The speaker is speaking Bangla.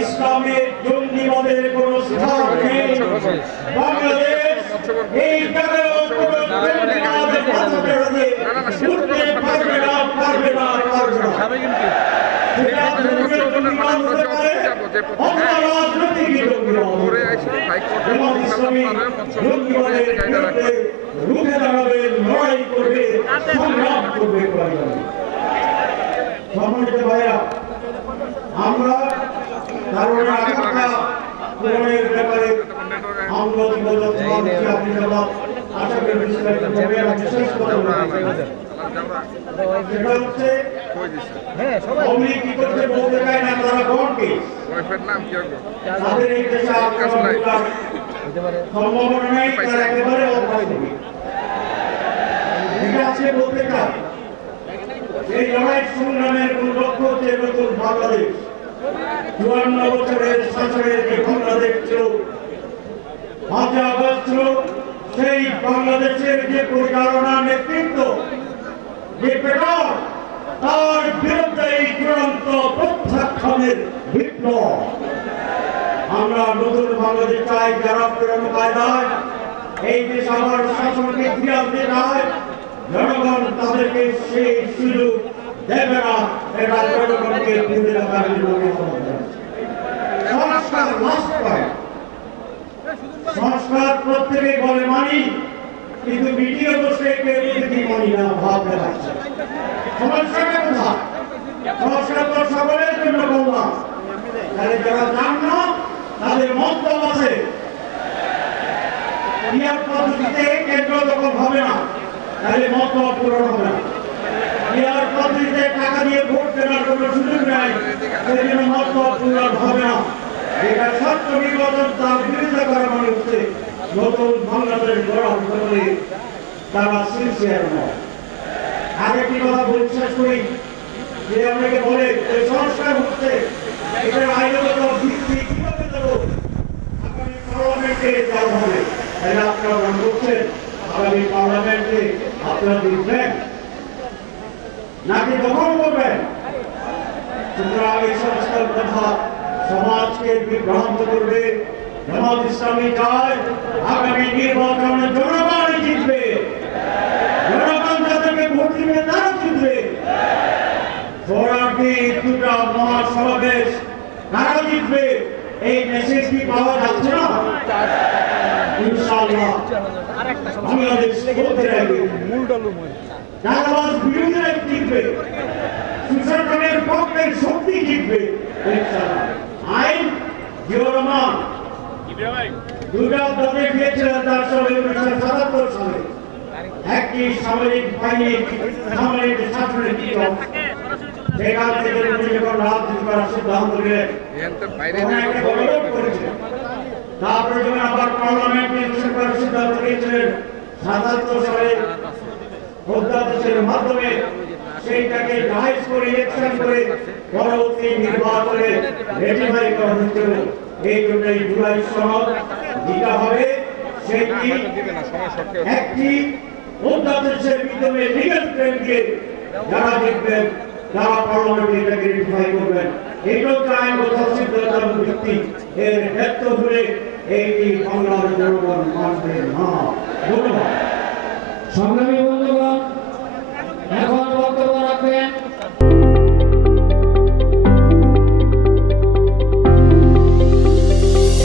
ইসলামের জঙ্গিবাদের কোন স্থান নেই বাংলাদেশ এই রুখে দাঁড়াবে, লড়াই করবে, সংগ্রাম করবে। সম্মানিত ভাইরা, আমরা কারণ আকাঙ্ক্ষা পূরণের ব্যাপারে আমরা আশা করি বিস্তারিত বিশেষ কথা সেটা হচ্ছে আমি কি করতে বলতে চাই না তারা গণকে তাদের এই দেশে সম্ভাবনা নেই, তারা একেবারে অপ্রাসঙ্গিক। ঠিক আছে বলতে চাই এই লড়াই সংগ্রামের কোন লক্ষ্য হচ্ছে নতুন বাংলাদেশ। 54 বছরের শাসনের যে বাংলাদেশ ছিল, 5 আগস্ট ছিল, সেই বাংলাদেশের যে পরিচালনা নেতৃত্ব, যে পেটর, তার বিরুদ্ধে এই চূড়ান্ত প্রত্যাখ্যানের বিপ্লব। আমরা নতুন বাংলাদেশ চাই, যারা পুরনো কায়দায় এই দেশ আমার শাসনকে ফিরাতে চায়, জনগণ তাদেরকে সেই সুযোগ দেবে না। এটা জনগণকে ফিরে রাখার সংস্কার প্রত্যেকে বলে মানি, কিন্তু ভিডিও বসে কেউ মানি না, ভাব দেখাচ্ছে। সমস্যাটা কোথায়? সংস্কার তো সকলের জন্য বললাম, তাহলে যারা জান না তাদের মন্তব্য আছে। ক্রিয়ার পদ্ধতিতে কেন্দ্র যখন হবে না, তাহলে মন্তব্য পূরণ হবে না। ক্রিয়ার পদ্ধতিতে টাকা দিয়ে ভোট কেনার কোনো সুযোগ নেই, সেই জন্য মন্তব্য পূরণ হবে না। এটা সত্য নির্বাচন, তার বিরোধিতা করা মনে হচ্ছে নতুন বাংলাদেশ গড়া হতে তারা সিনসিয়ার নয়। আরেকটি কথা বলে শেষ করি, যে আপনাকে বলে সংস্কার হচ্ছে, এটা আইনগত ভিত্তি কিভাবে দেবো? আগামী পার্লামেন্টে দেওয়া হবে, তাহলে আপনারা মনে করছেন আগামী পার্লামেন্টে আপনারা দিচ্ছেন নাকি দখল করবেন? সুতরাং এই সমস্ত কথা সমাজকে বিভ্রান্ত করবে। জামাত ইসলামী চায় আগামী নির্বাচনে জনগণই জিতবে, জনগণ যাদেরকে ভোট দিবে তারা জিতবে। সোহরাওয়ার্দী দুটা মহাসমাবেশ তারা জিতবে, এই মেসেজ কি পাওয়া যাচ্ছে না? ইনশাআল্লাহ বাংলাদেশ বলতে রাখবে, চাঁদাবাজ বিরোধীরা জিতবে, সুশাসনের পক্ষের শক্তি জিতবে ইনশাআল্লাহ। আইন জিয়াউর রহমান দুর্গা দলে গিয়েছিলেন 1977 সালে। একটি সামরিক বাহিনী, সামরিক শাসনের নিয়ম, সেখান থেকে উনি যখন রাজনীতি করার সিদ্ধান্ত নিলেন, তারপরে যখন আবার পার্লামেন্টে ইলেকশন করার সিদ্ধান্ত নিয়েছিলেন 77 সালে অধ্যাদেশের মাধ্যমে, সেইটাকে জায়েজ করে ইলেকশন করে পরবর্তী নির্বাচনে রেটিফাই করা হয়েছিল। এই জন্যই জুলাই সনদ দিতে হবে, সেটি একটি অধ্যাদেশের মাধ্যমে লিগ্যাল ফ্রেমকে যারা দেখবেন তারা পার্লামেন্টে এটাকে রেটিফাই করবেন। এইটাও আইনগত সিদ্ধান্তের ভিত্তি, এর ব্যর্থ হলে এইটি বাংলার জনগণ মানবে না। ধন্যবাদ।